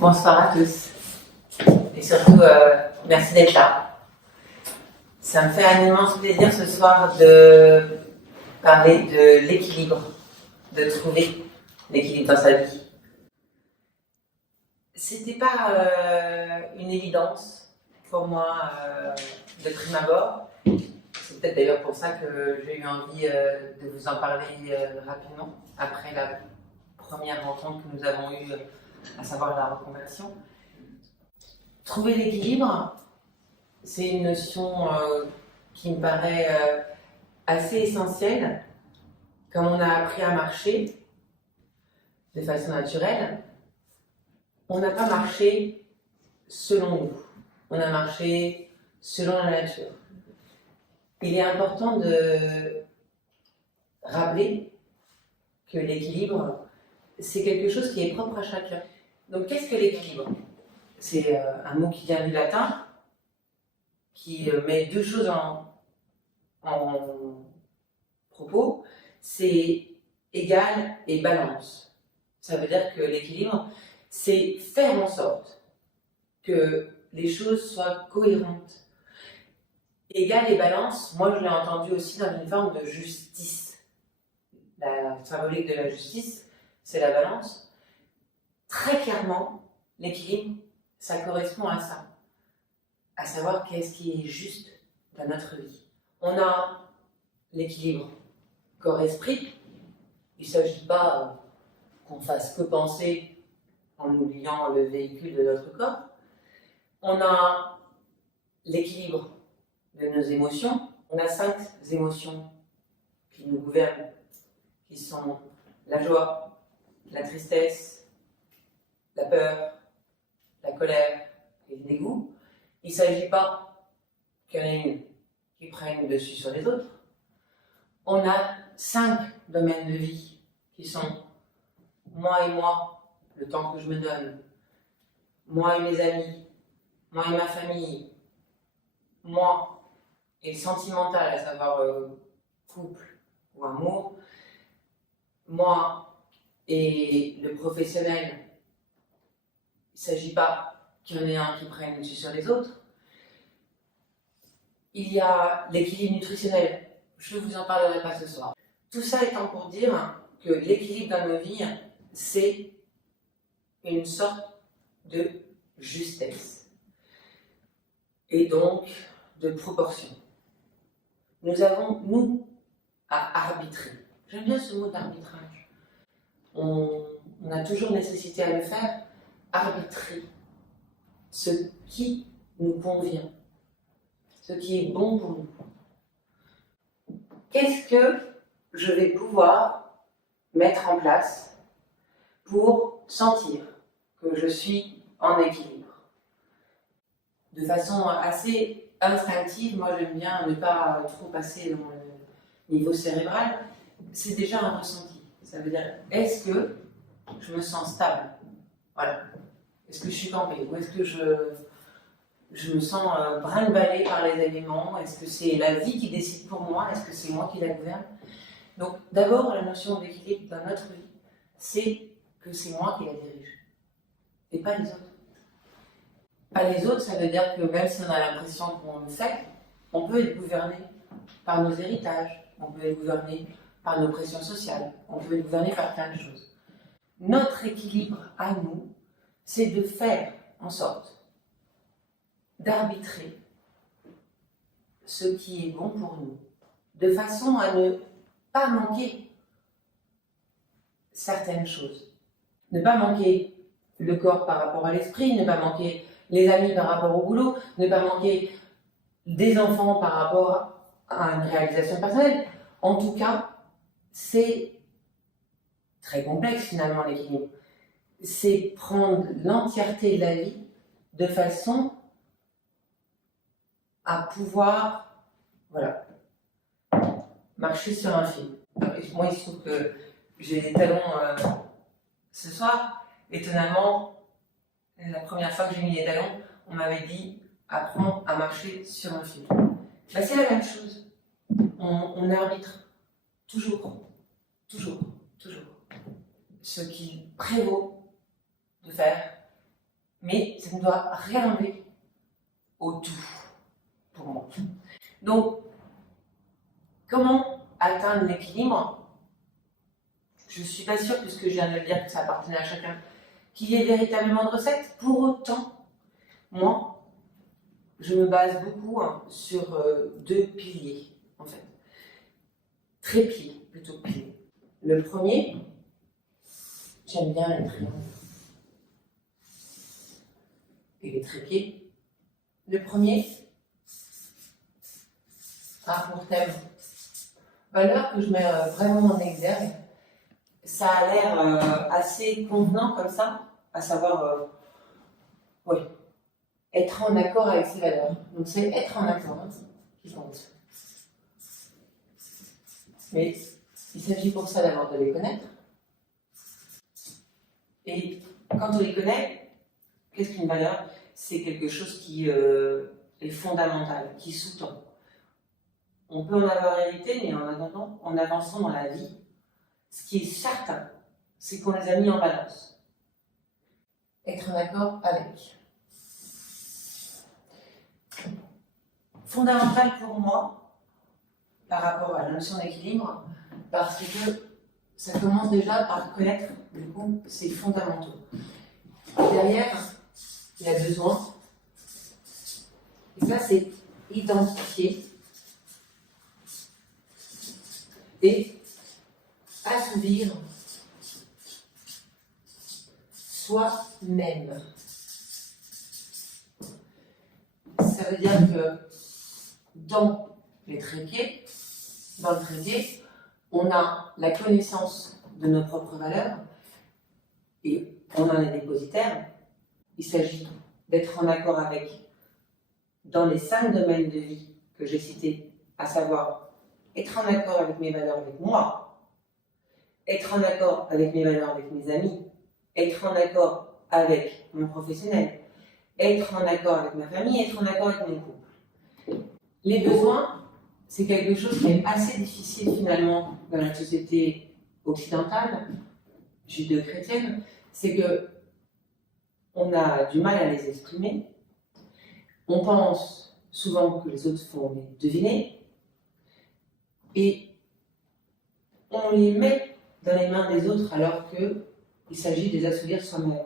Bonsoir à tous. Et surtout, merci d'être là. Ça me fait un immense plaisir ce soir de parler de l'équilibre, de trouver l'équilibre dans sa vie. C'était pas une évidence pour moi de prime abord. C'est peut-être d'ailleurs pour ça que j'ai eu envie de vous en parler rapidement, après la première rencontre que nous avons eue, à savoir la reconversion. Trouver l'équilibre, c'est une notion qui me paraît assez essentielle. Comme on a appris à marcher de façon naturelle, on n'a pas marché selon nous, on a marché selon la nature. Il est important de rappeler que l'équilibre, c'est quelque chose qui est propre à chacun. Donc qu'est-ce que l'équilibre ? C'est un mot qui vient du latin, qui met deux choses en propos, c'est égal et balance. Ça veut dire que l'équilibre, c'est faire en sorte que les choses soient cohérentes. Égal et balance, moi je l'ai entendu aussi dans une forme de justice. La symbolique de la justice, c'est la balance. Très clairement, l'équilibre, ça correspond à ça. À savoir qu'est-ce qui est juste dans notre vie. On a l'équilibre corps-esprit. Il ne s'agit pas qu'on fasse que penser en oubliant le véhicule de notre corps. On a l'équilibre de nos émotions. On a 5 émotions qui nous gouvernent, qui sont la joie, la tristesse, la peur, la colère et le dégoût. Il ne s'agit pas qu'il y en ait une qui prenne le dessus sur les autres. On a 5 domaines de vie qui sont moi et moi, le temps que je me donne, moi et mes amis, moi et ma famille, moi et le sentimental, à savoir couple ou amour, moi et le professionnel. Il ne s'agit pas qu'il y en ait un qui prenne le dessus sur les autres. Il y a l'équilibre nutritionnel. Je ne vous en parlerai pas ce soir. Tout ça étant pour dire que l'équilibre dans nos vies, c'est une sorte de justesse et donc de proportion. Nous avons, nous, à arbitrer. J'aime bien ce mot d'arbitrage. On a toujours nécessité à le faire, arbitrer ce qui nous convient, ce qui est bon pour nous. Qu'est-ce que je vais pouvoir mettre en place pour sentir que je suis en équilibre? De façon assez instinctive, moi j'aime bien ne pas trop passer dans le niveau cérébral, c'est déjà un ressenti. Ça veut dire, est-ce que je me sens stable? Voilà. Est-ce que je suis campée? Ou est-ce que je me sens brinque-ballée par les éléments? Est-ce que c'est la vie qui décide pour moi? Est-ce que c'est moi qui la gouverne? Donc d'abord, la notion d'équilibre dans notre vie, c'est que c'est moi qui la dirige, et pas les autres. Pas les autres, ça veut dire que même si on a l'impression qu'on le fait, on peut être gouverné par nos héritages, on peut être gouverné par nos pressions sociales, on peut être gouverné par plein de choses. Notre équilibre à nous, c'est de faire en sorte d'arbitrer ce qui est bon pour nous, de façon à ne pas manquer certaines choses. Ne pas manquer le corps par rapport à l'esprit, ne pas manquer les amis par rapport au boulot, ne pas manquer des enfants par rapport à une réalisation personnelle. En tout cas, c'est très complexe finalement l'équilibre. C'est prendre l'entièreté de la vie de façon à pouvoir, voilà, marcher sur un fil. Moi, il se trouve que j'ai des talons ce soir. Étonnamment, la première fois que j'ai mis les talons, on m'avait dit apprends à marcher sur un fil. Ben, c'est la même chose. On arbitre toujours ce qui prévaut de faire mais ça ne doit rien enlever au tout, pour moi. Donc, comment atteindre l'équilibre? Je ne suis pas sûre, puisque je viens de le dire que ça appartenait à chacun, qu'il y ait véritablement de recettes. Pour autant, moi, je me base beaucoup sur 2 piliers, en fait. Trépieds, plutôt que piliers. Le premier, j'aime bien les triangles et les trépieds. Le premier a pour thème valeur que je mets vraiment en exergue. Ça a l'air assez convenant comme ça, à savoir oui, être en accord avec ses valeurs. Donc c'est être en accord qui compte. Mais il s'agit pour ça d'abord de les connaître. Et quand on les connaît, qu'est-ce qu'une valeur? C'est quelque chose qui est fondamental, qui sous-tend. On peut en avoir hérité, mais en attendant, en avançant dans la vie, ce qui est certain, c'est qu'on les a mis en balance. Être en accord avec. Fondamental pour moi, par rapport à la notion d'équilibre, parce que ça commence déjà par connaître, du coup, ses fondamentaux. Derrière, il y a besoin. Et ça, c'est identifier et assouvir soi-même. Ça veut dire que dans le trépied, on a la connaissance de nos propres valeurs et on en est dépositaire. Il s'agit d'être en accord avec, dans les 5 domaines de vie que j'ai cités, à savoir être en accord avec mes valeurs avec moi, être en accord avec mes valeurs avec mes amis, être en accord avec mon professionnel, être en accord avec ma famille, être en accord avec mon couple. Les besoins, c'est quelque chose qui est assez difficile finalement dans la société occidentale, judéo-chrétienne, c'est que on a du mal à les exprimer, on pense souvent que les autres font les deviner, et on les met dans les mains des autres alors qu'il s'agit de les assouvir soi-même.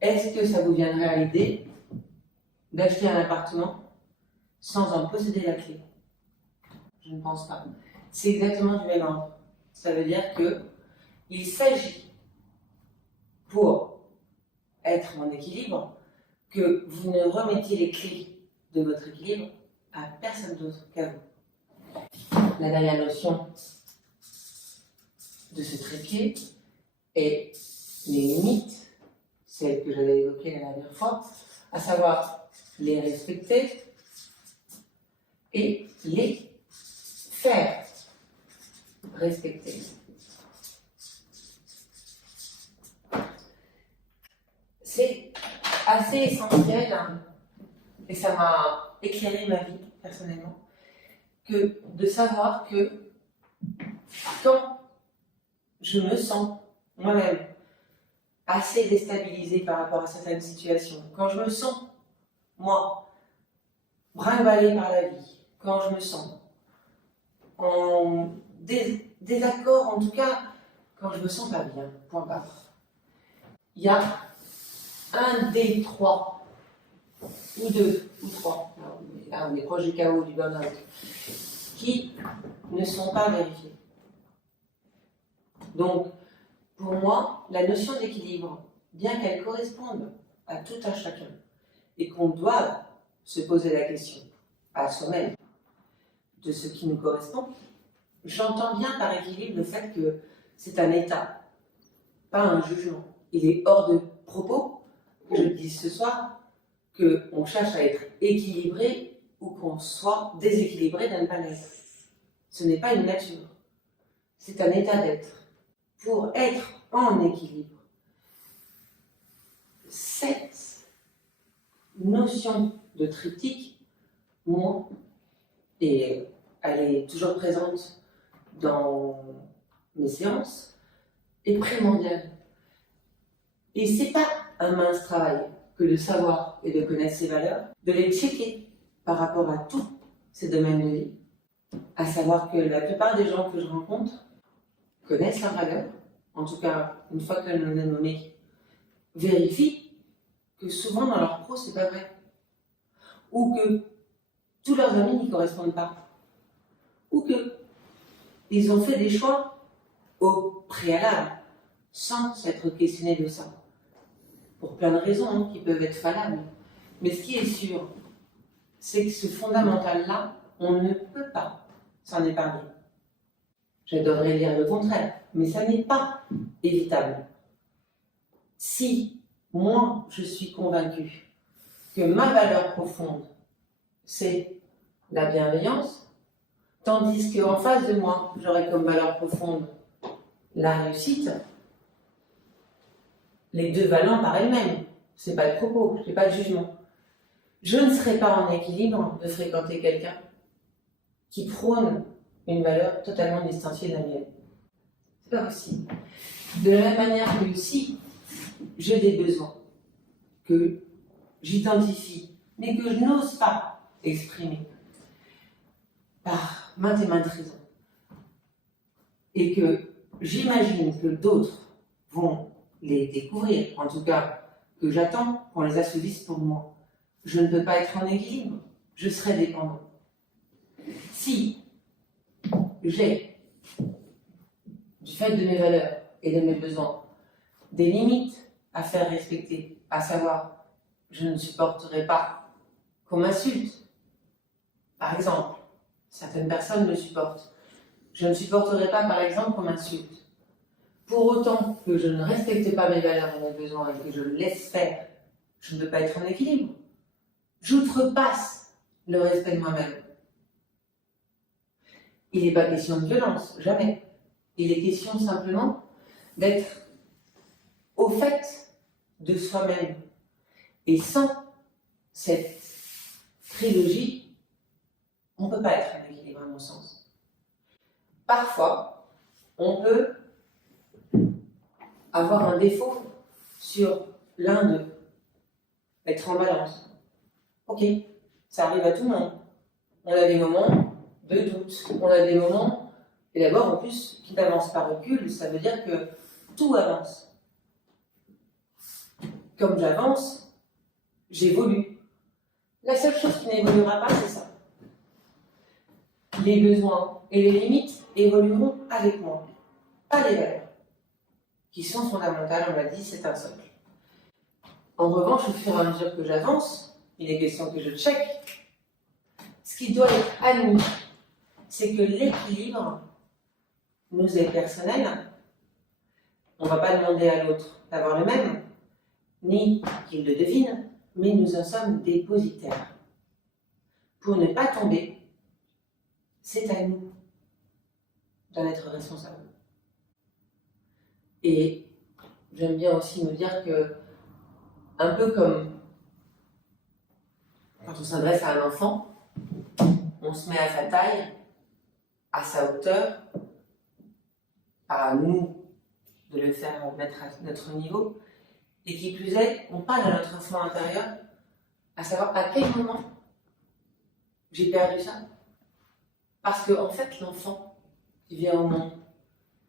Est-ce que ça vous viendrait à l'idée d'acheter un appartement sans en posséder la clé? Je ne pense pas. C'est exactement du même ordre. Ça veut dire qu'il s'agit, pour être en équilibre, que vous ne remettiez les clés de votre équilibre à personne d'autre qu'à vous. La dernière notion de ce trépied est les limites, celles que j'avais évoquées la dernière fois, à savoir les respecter et les faire respecter. C'est assez essentiel, et ça m'a éclairé ma vie personnellement, que de savoir que quand je me sens moi-même assez déstabilisée par rapport à certaines situations, quand je me sens, moi, brinque-ballée par la vie, quand je me sens en désaccord, en tout cas, quand je me sens pas bien, point barre. Il y a un des 3, ou 2, ou 3, là on est proche du chaos, du burn-out, qui ne sont pas vérifiés. Donc, pour moi, la notion d'équilibre, bien qu'elle corresponde à tout un chacun, et qu'on doive se poser la question à soi-même de ce qui nous correspond, j'entends bien par équilibre le fait que c'est un état, pas un jugement. Il est hors de propos, que je dise ce soir, qu'on cherche à être équilibré ou qu'on soit déséquilibré dans ne pas l'être. Ce n'est pas une nature, c'est un état d'être. Pour être en équilibre, cette notion de triptyque, moi, et elle est toujours présente dans mes séances, est primordiale. Et c'est pas un mince travail. que de savoir et de connaître ses valeurs, de les checker par rapport à tous ces domaines de vie, à savoir que la plupart des gens que je rencontre connaissent leurs valeurs, en tout cas, une fois qu'elles l'ont nommé, vérifient que souvent dans leur pro, c'est pas vrai. Ou que tous leurs amis n'y correspondent pas. Ou que ils ont fait des choix au préalable, sans s'être questionnés de ça. Pour plein de raisons hein, qui peuvent être valables. Mais ce qui est sûr, c'est que ce fondamental-là, on ne peut pas s'en épargner. J'adorerais dire le contraire, mais ça n'est pas évitable. Si moi, je suis convaincue que ma valeur profonde, c'est la bienveillance, tandis qu'en face de moi, j'aurais comme valeur profonde la réussite, les deux valant par elles-mêmes. C'est pas le propos, je n'ai pas de jugement. Je ne serai pas en équilibre de fréquenter quelqu'un qui prône une valeur totalement distanciée de la mienne. C'est pas possible. De la même manière que si j'ai des besoins que j'identifie, mais que je n'ose pas exprimer par maintes et maintes raisons, et que j'imagine que d'autres vont les découvrir, en tout cas que j'attends qu'on les assouvisse pour moi, je ne peux pas être en équilibre, je serai dépendant. Si j'ai, du fait de mes valeurs et de mes besoins, des limites à faire respecter, à savoir, je ne supporterai pas qu'on m'insulte. Par exemple, certaines personnes me supportent. Je ne supporterai pas, par exemple, qu'on m'insulte. Pour autant que je ne respecte pas mes valeurs et mes besoins et que je le laisse faire, je ne peux pas être en équilibre. J'outrepasse le respect de moi-même. Il n'est pas question de violence, jamais. Il est question simplement d'être au fait de soi-même. Et sans cette trilogie, on ne peut pas être en équilibre à mon sens. Parfois, on peut avoir un défaut sur l'un d'eux, être en balance. Ok, ça arrive à tout le monde. On a des moments de doute, on a des moments, et d'abord en plus, qui n'avance pas recul, ça veut dire que tout avance. Comme j'avance, j'évolue. La seule chose qui n'évoluera pas, c'est ça. Les besoins et les limites évolueront avec moi, pas les valeurs, qui sont fondamentales, on l'a dit, c'est un socle. En revanche, au fur et à mesure que j'avance, il est question que je check. Ce qui doit être admis, c'est que l'équilibre nous est personnel. On ne va pas demander à l'autre d'avoir le même, ni qu'il le devine, mais nous en sommes dépositaires. Pour ne pas tomber, c'est à nous d'en être responsable. Et j'aime bien aussi me dire que, un peu comme quand on s'adresse à un enfant, on se met à sa taille, à sa hauteur, à nous de le faire mettre à notre niveau, et qui plus est, on parle à notre enfant intérieur, à savoir à quel moment j'ai perdu ça. Parce que, en fait, l'enfant qui vient au monde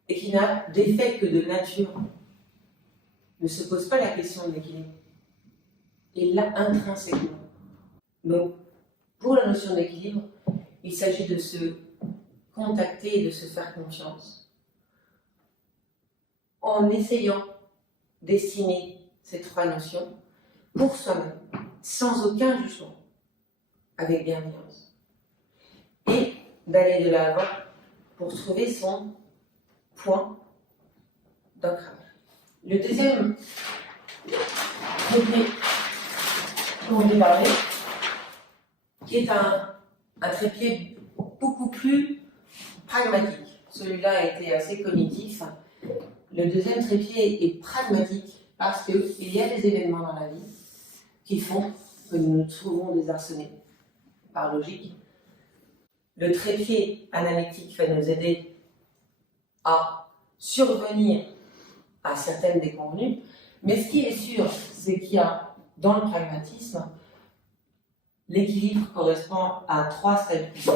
et qui n'a d'effet que de nature ne se pose pas la question de l'équilibre. Il l'a intrinsèquement. Donc, pour la notion d'équilibre, il s'agit de se contacter et de se faire confiance en essayant d'estimer ces trois notions pour soi-même, sans aucun jugement, avec bienveillance. Et d'aller de l'avant pour trouver son point d'ancrage. Le deuxième trépied dont je vais parler, qui est un trépied beaucoup plus pragmatique. Celui-là a été assez cognitif. Le deuxième trépied est pragmatique parce qu'il y a des événements dans la vie qui font que nous nous trouvons désarçonnés, par logique. Le trépied analytique va nous aider à survenir à certaines déconvenues, mais ce qui est sûr, c'est qu'il y a dans le pragmatisme, l'équilibre correspond à 3 stabilités.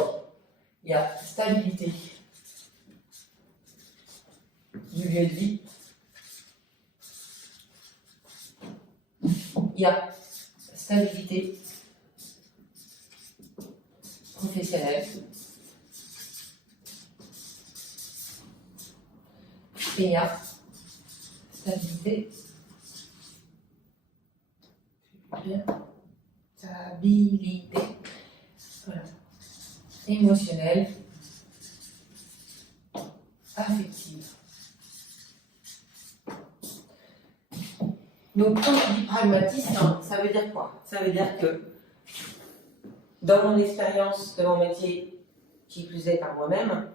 Il y a stabilité du lieu de vie, il y a stabilité professionnelle et il y a stabilité voilà, émotionnelle, affective. Donc, quand je dis pragmatisme, ça veut dire quoi? Ça veut dire que, dans mon expérience de mon métier, qui plus est par moi-même,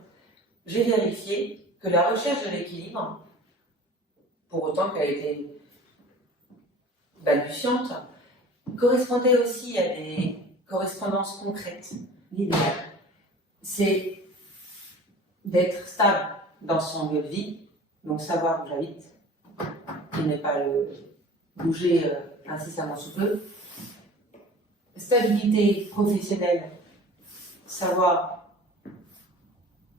j'ai vérifié que la recherche de l'équilibre, pour autant qu'elle était balbutiante, correspondait aussi à des correspondances concrètes. L'idéal, c'est d'être stable dans son lieu de vie, donc savoir où j'habite, et ne pas le bouger incessamment sous peu. Stabilité professionnelle, savoir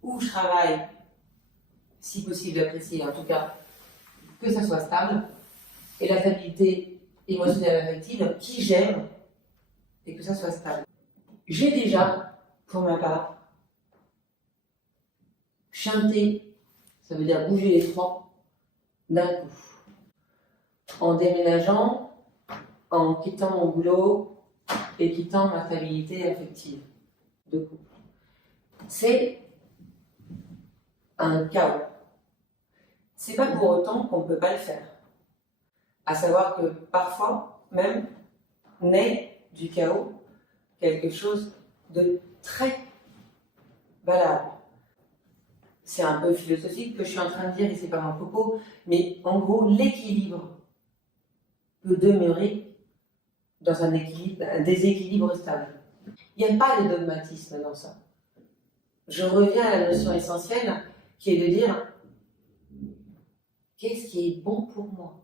où je travaille, si possible apprécier, en tout cas, que ça soit stable. Et la stabilité émotionnelle affective, qui j'aime, et que ça soit stable. J'ai déjà, pour ma part, chanté, ça veut dire bouger les trois, d'un coup. En déménageant, en quittant mon boulot et quittant ma stabilité affective de couple. C'est un chaos. C'est pas pour autant qu'on ne peut pas le faire. À savoir que parfois, même, naît du chaos quelque chose de très valable. C'est un peu philosophique que je suis en train de dire et c'est pas mon propos, mais en gros, l'équilibre peut demeurer dans un déséquilibre stable. Il n'y a pas de dogmatisme dans ça. Je reviens à la notion essentielle qui est de dire qu'est-ce qui est bon pour moi?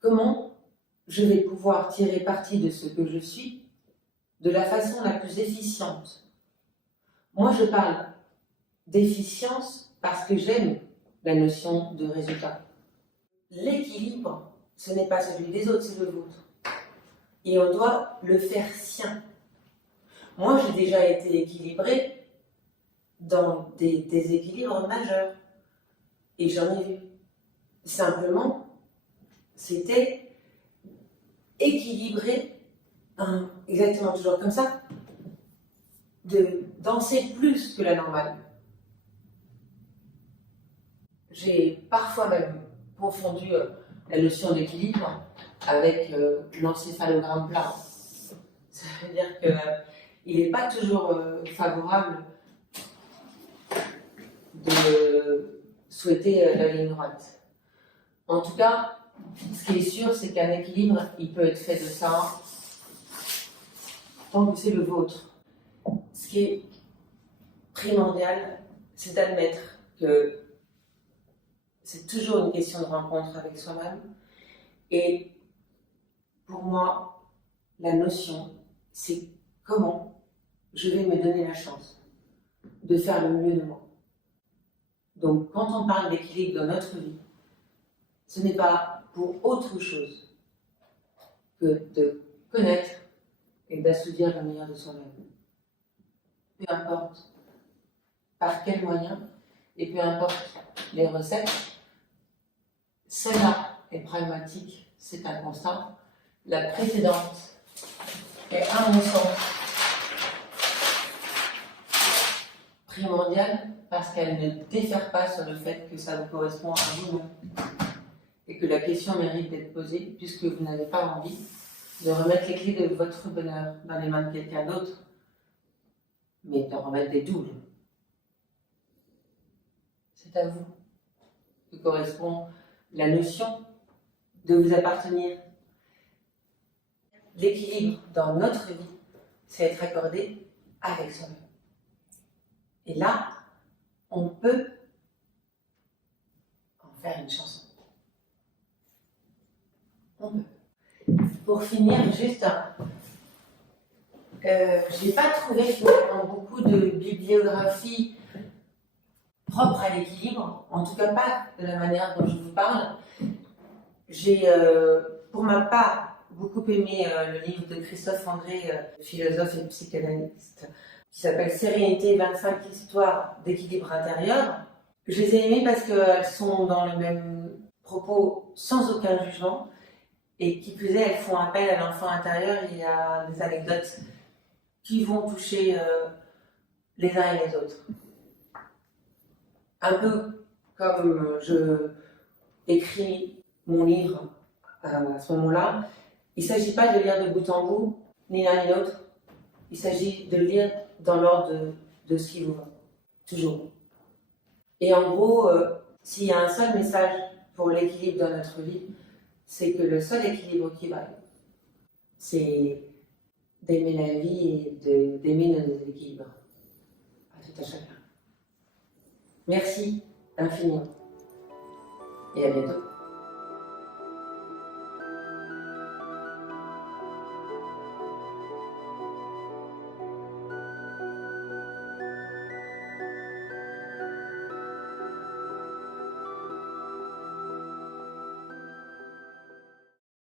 Comment je vais pouvoir tirer parti de ce que je suis de la façon la plus efficiente? Moi, je parle d'efficience parce que j'aime la notion de résultat. L'équilibre, ce n'est pas celui des autres, c'est le vôtre. Et on doit le faire sien. Moi, j'ai déjà été équilibrée dans des déséquilibres majeurs. Et j'en ai vu. Simplement, c'était équilibré, exactement toujours comme ça, de danser plus que la normale. J'ai parfois même confondu la notion d'équilibre avec l'encéphalogramme plat. Ça veut dire qu'il n'est pas toujours favorable de souhaiter la ligne droite. En tout cas, ce qui est sûr, c'est qu'un équilibre, il peut être fait de ça tant que c'est le vôtre. Ce qui est primordial, c'est d'admettre que c'est toujours une question de rencontre avec soi-même. Et pour moi, la notion, c'est comment je vais me donner la chance de faire le mieux de moi. Donc, quand on parle d'équilibre dans notre vie, ce n'est pas pour autre chose que de connaître et d'assouvir le meilleur de soi-même. Peu importe par quels moyens et peu importe les recettes, celle-là est pragmatique, c'est un constat. La précédente est, à mon sens, primordiale parce qu'elle ne diffère pas sur le fait que ça vous correspond à vous-même et que la question mérite d'être posée puisque vous n'avez pas envie de remettre les clés de votre bonheur dans les mains de quelqu'un d'autre, mais d'en remettre des doubles. C'est à vous que correspond la notion de vous appartenir. L'équilibre dans notre vie, c'est être accordé avec soi-même. Et là, on peut en faire une chanson. On peut. pour finir, juste, j'ai pas trouvé finalement beaucoup de bibliographie propre à l'équilibre, en tout cas pas de la manière dont je vous parle. J'ai, pour ma part, beaucoup aimé le livre de Christophe André, philosophe et psychanalyste, qui s'appelle Sérénité, 25 histoires d'équilibre intérieur. Je les ai aimées parce qu'elles sont dans le même propos, sans aucun jugement, et qui plus est, elles font appel à l'enfant intérieur et à des anecdotes qui vont toucher les uns et les autres. Un peu comme je écris mon livre à ce moment-là, il ne s'agit pas de lire de bout en bout, ni l'un ni l'autre. Il s'agit de lire dans l'ordre de ce qui vous va, toujours. Et en gros, s'il y a un seul message pour l'équilibre dans notre vie, c'est que le seul équilibre qui vaille, c'est d'aimer la vie et d'aimer nos déséquilibres. À tout à chacun. Merci infiniment. Et à bientôt.